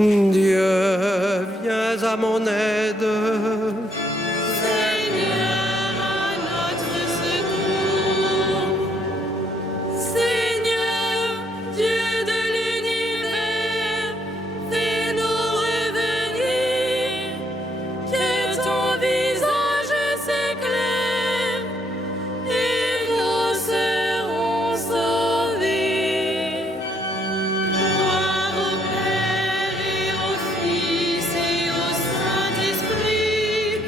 Dieu, viens à mon aide. Seigneur, à notre secours. Seigneur, Dieu de l'univers, fais-nous revenir, que ton visage s'éclaire et nous serons sauvés. Gloire au Père et au Fils et au Saint-Esprit,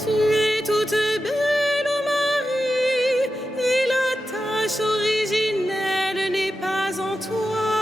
Tu es toute belle, ô Marie, et la tâche originelle n'est pas en toi.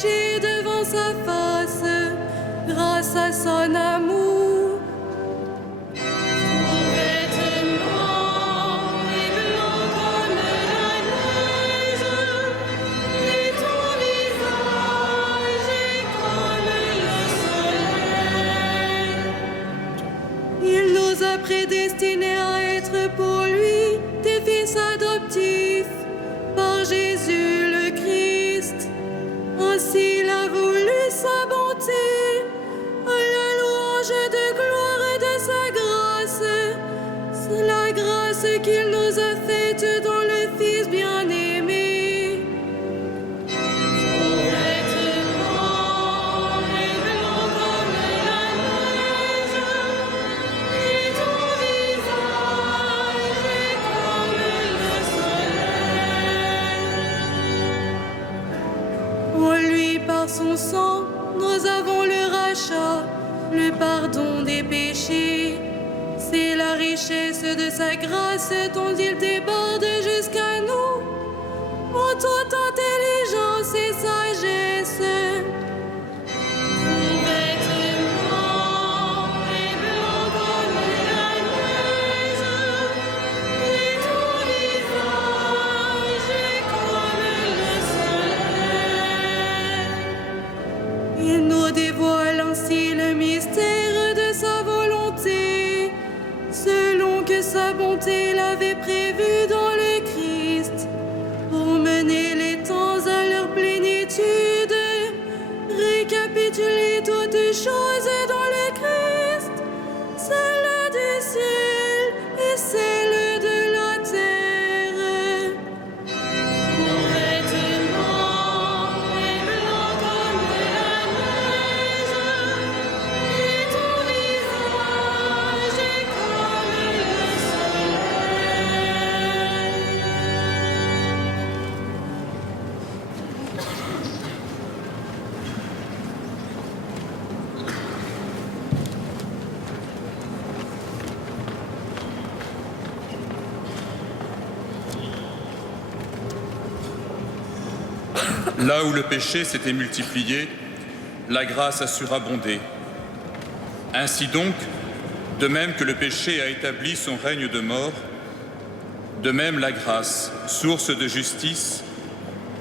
péchés devant sa face, grâce à son amour. Ton vêtement est blanc comme la neige, et ton visage est comme le soleil. Il nous a prédestinés à être pour lui des fils adoptifs par Jésus le Christ. Ainsi il a voulu sa bonté, à la louange de gloire et de sa grâce. C'est la grâce qu'il nous a faite dans le Fils bien-aimé. Ton vêtement est blanc comme la neige, et ton visage est comme le soleil. En lui, par son sang, nous avons le rachat, le pardon des péchés. C'est la richesse de sa grâce dont il déborde jusqu'à nous, en toute intelligence et sagesse. Ton vêtement est blanc comme la neige, et ton visage est comme le soleil. Il nous dévoile ainsi le mystère de sa volonté, selon que sa bonté l'avait prévu dans le Christ, pour mener les temps à leur plénitude, récapituler toutes choses dans le Christ, celle du ciel et celle de la terre. Ton vêtement est blanc comme la neige, et ton visage est comme le Là où le péché s'était multiplié, la grâce a surabondé. Ainsi donc, de même que le péché a établi son règne de mort, de même la grâce, source de justice,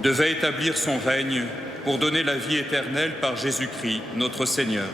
devait établir son règne pour donner la vie éternelle par Jésus-Christ, notre Seigneur.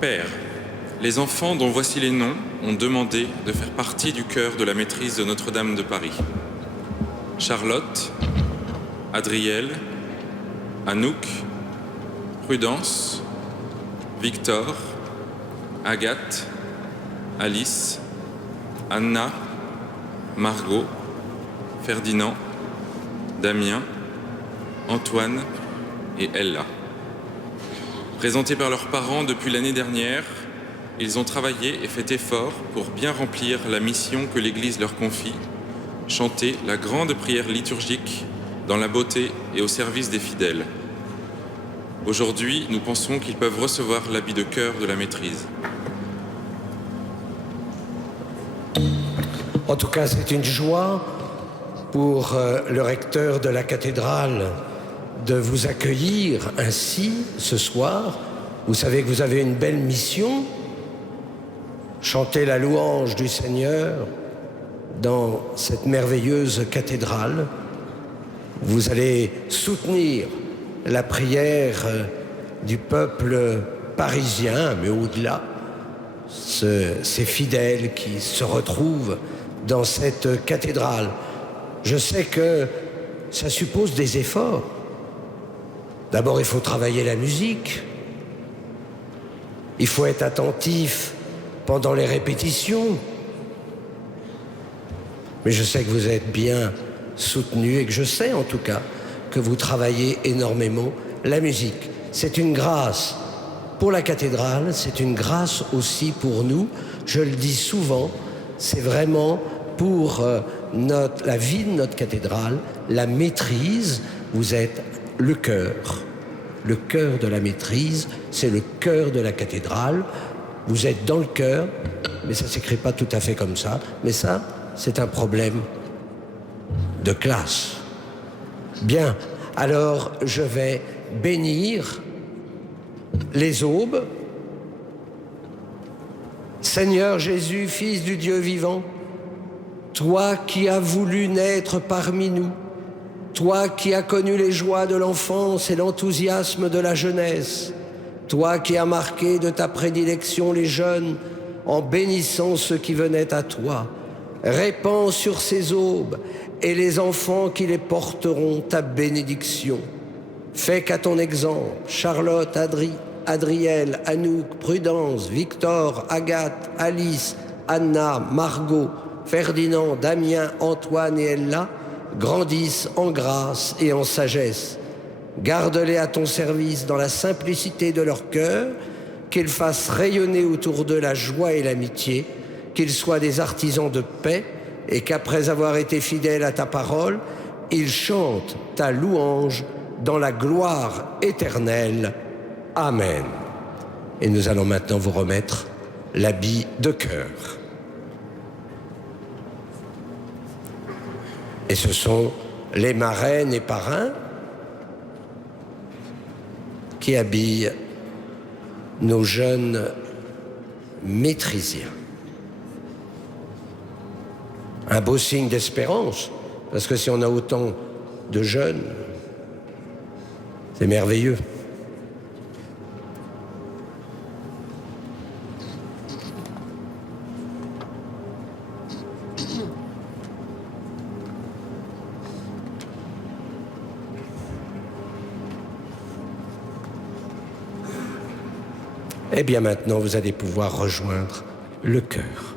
Père, les enfants dont voici les noms ont demandé de faire partie du chœur de la maîtrise de Notre-Dame de Paris. Charlotte, Adriel, Anouk, Prudence, Victor, Agathe, Alice, Anna, Margot, Ferdinand, Damien, Antoine et Ella. Présentés par leurs parents depuis l'année dernière, ils ont travaillé et fait effort pour bien remplir la mission que l'Église leur confie, chanter la grande prière liturgique dans la beauté et au service des fidèles. Aujourd'hui, nous pensons qu'ils peuvent recevoir l'habit de chœur de la maîtrise. En tout cas, c'est une joie pour le recteur de la cathédrale de vous accueillir ainsi ce soir. Vous savez que vous avez une belle mission, chanter la louange du Seigneur dans cette merveilleuse cathédrale. Vous allez soutenir la prière du peuple parisien, mais au-delà, ces fidèles qui se retrouvent dans cette cathédrale. Je sais que ça suppose des efforts. D'abord, il faut travailler la musique. Il faut être attentif pendant les répétitions. Mais je sais que vous êtes bien soutenu et que je sais en tout cas que vous travaillez énormément la musique. C'est une grâce pour la cathédrale, c'est une grâce aussi pour nous. Je le dis souvent, c'est vraiment pour la vie de notre cathédrale, la maîtrise. Vous êtes le cœur de la maîtrise, c'est le cœur de la cathédrale. Vous êtes dans le cœur, mais ça ne s'écrit pas tout à fait comme ça. Mais ça, c'est un problème de classe. Bien, alors je vais bénir les aubes. Seigneur Jésus, Fils du Dieu vivant, toi qui as voulu naître parmi nous, toi qui as connu les joies de l'enfance et l'enthousiasme de la jeunesse, toi qui as marqué de ta prédilection les jeunes en bénissant ceux qui venaient à toi, répands sur ces aubes et les enfants qui les porteront ta bénédiction. Fais qu'à ton exemple, Charlotte, Adriel, Anouk, Prudence, Victor, Agathe, Alice, Anna, Margot, Ferdinand, Damien, Antoine et Ella grandissent en grâce et en sagesse. Garde-les à ton service dans la simplicité de leur cœur, qu'ils fassent rayonner autour d'eux la joie et l'amitié, qu'ils soient des artisans de paix et qu'après avoir été fidèles à ta parole, ils chantent ta louange dans la gloire éternelle. Amen. Et nous allons maintenant vous remettre l'habit de chœur. Et ce sont les marraines et parrains qui habillent nos jeunes maîtrisiens. Un beau signe d'espérance, parce que si on a autant de jeunes, c'est merveilleux. Eh bien maintenant, vous allez pouvoir rejoindre le chœur.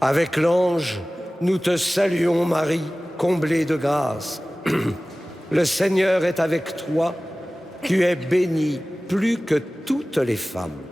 Avec l'ange, nous te saluons, Marie, comblée de grâce. Le Seigneur est avec toi. Tu es bénie plus que toutes les femmes.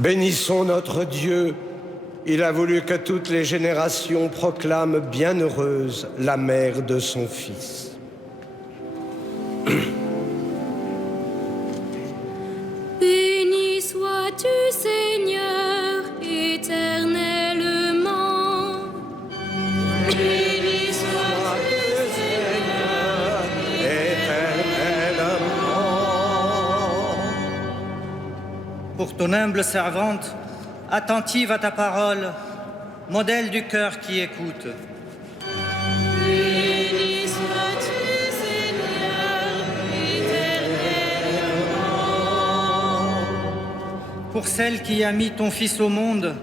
Bénissons notre Dieu. Il a voulu que toutes les générations proclament bienheureuse la mère de son Fils. Béni sois-tu, Seigneur, éternellement. Béni sois-tu, Seigneur, éternellement. Pour ton humble servante, attentive à ta parole, modèle du cœur qui écoute. Béni sois-tu, Seigneur, éternellement. Pour celle qui a mis ton Fils au monde,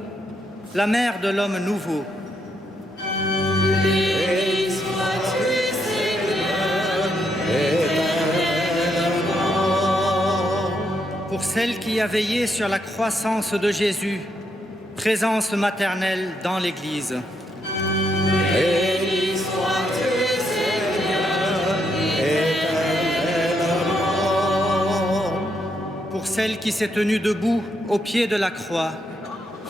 la mère de l'homme nouveau. Béni sois-tu, Seigneur, éternellement. Pour celle qui a veillé sur la croissance de Jésus, présence maternelle dans l'Église. Béni sois-tu, Seigneur, éternellement. Pour celle qui s'est tenue debout au pied de la croix,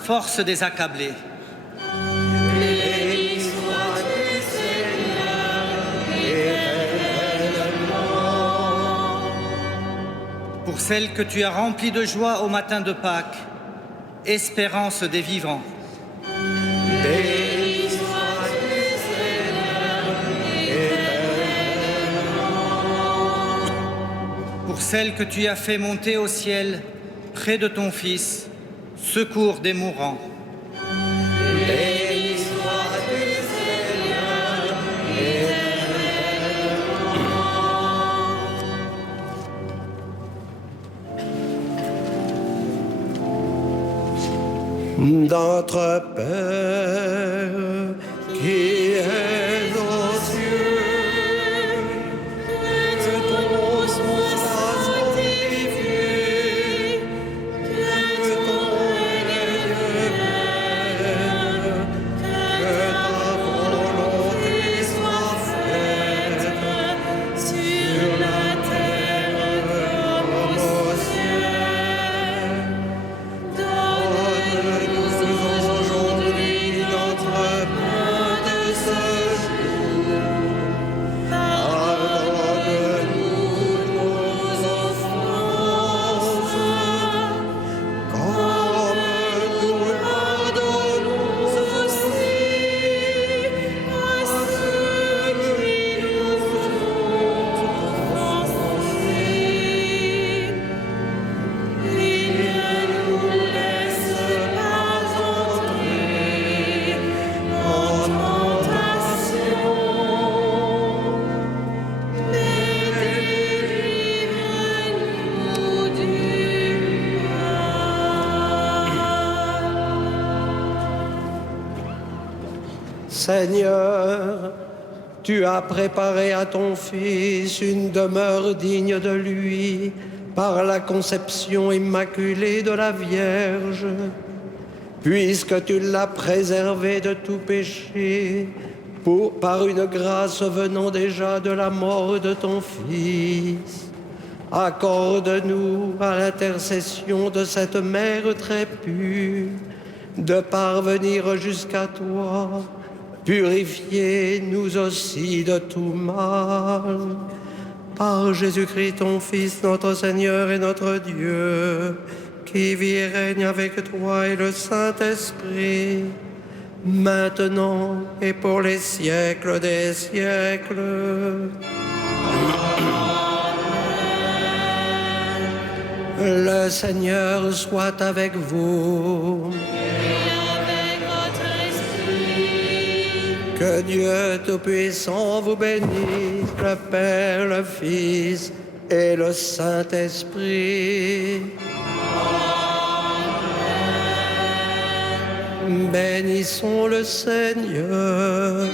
force des accablés. Béni sois-tu, Seigneur, éternellement. Pour celle que tu as remplie de joie au matin de Pâques, espérance des vivants. Béni sois-tu, Seigneur, éternellement. Pour celle que tu as fait monter au ciel, près de ton Fils, secours des mourants. Béni sois-tu, Seigneur, éternellement. Notre Père qui es aux cieux, que ton nom soit sanctifié, que ton règne vienne, que ta volonté soit faite sur la terre comme au ciel. Donne-nous aujourd'hui notre pain de ce jour. Pardonne-nous nos offenses, comme nous pardonnons aussi à ceux qui nous ont offensés. Et ne nous laisse pas entrer en tentation, mais délivre-nous du mal. Seigneur, tu as préparé à ton Fils une demeure digne de lui par la conception immaculée de la Vierge. Puisque tu l'as préservé de tout péché, par une grâce venant déjà de la mort de ton Fils, accorde-nous à l'intercession de cette mère très pure de parvenir jusqu'à toi. Purifiez-nous aussi de tout mal. Par Jésus-Christ, ton Fils, notre Seigneur et notre Dieu, qui vit et règne avec toi et le Saint-Esprit, maintenant et pour les siècles des siècles. Le Seigneur soit avec vous. Que Dieu Tout-Puissant vous bénisse, le Père, le Fils et le Saint-Esprit. Bénissons le Seigneur.